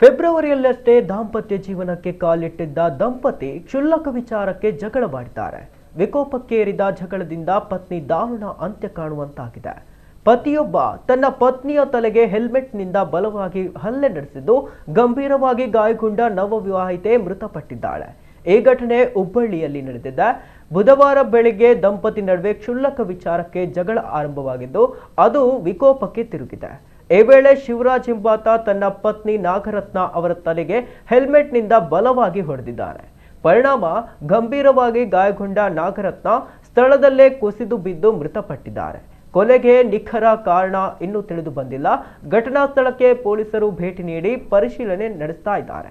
ಫೆಬ್ರವರಿಯಲ್ಲಷ್ಟೇ ದಾಂಪತ್ಯ ಜೀವನಕ್ಕೆ ಕಾಲಿಟ್ಟಿದ್ದ ದಂಪತಿ ಕ್ಷುಲ್ಲಕ ವಿಚಾರಕ್ಕೆ ಜಗಳವಾಡಿದ್ದಾರೆ. ವಿಕೋಪಕ್ಕೇರಿದ ಜಗಳದಿಂದ ಪತ್ನಿ ದಾರುಣ ಅಂತ್ಯ ಕಾಣುವಂತಾಗಿದೆ. ಪತಿಯೊಬ್ಬ ತನ್ನ ಪತ್ನಿಯ ತಲೆಗೆ ಹೆಲ್ಮೆಟ್ನಿಂದ ಬಲವಾಗಿ ಹಲ್ಲೆ ನಡೆಸಿದ್ದು ಗಂಭೀರವಾಗಿ ಗಾಯಗೊಂಡ ನವವಿವಾಹಿತೆ ಮೃತಪಟ್ಟಿದ್ದಾಳೆ. ಈ ಘಟನೆ ಹುಬ್ಬಳ್ಳಿಯಲ್ಲಿ ನಡೆದಿದೆ. ಬುಧವಾರ ಬೆಳಿಗ್ಗೆ ದಂಪತಿ ನಡುವೆ ಕ್ಷುಲ್ಲಕ ವಿಚಾರಕ್ಕೆ ಜಗಳ ಆರಂಭವಾಗಿದ್ದು ಅದು ವಿಕೋಪಕ್ಕೆ ತಿರುಗಿದೆ. ಈ ವೇಳೆ ಶಿವರಾಜ್ ಎಂಬಾತ ತನ್ನ ಪತ್ನಿ ನಾಗರತ್ನ ಅವರ ತಲೆಗೆ ಹೆಲ್ಮೆಟ್ನಿಂದ ಬಲವಾಗಿ ಹೊಡೆದಿದ್ದಾನೆ. ಪರಿಣಾಮ ಗಂಭೀರವಾಗಿ ಗಾಯಗೊಂಡ ನಾಗರತ್ನ ಸ್ಥಳದಲ್ಲೇ ಕುಸಿದು ಬಿದ್ದು ಮೃತಪಟ್ಟಿದ್ದಾರೆ. ಕೊಲೆಗೆ ನಿಖರ ಕಾರಣ ಇನ್ನೂ ತಿಳಿದು ಬಂದಿಲ್ಲ. ಘಟನಾ ಸ್ಥಳಕ್ಕೆ ಪೊಲೀಸರು ಭೇಟಿ ನೀಡಿ ಪರಿಶೀಲನೆ ನಡೆಸ್ತಾ ಇದ್ದಾರೆ.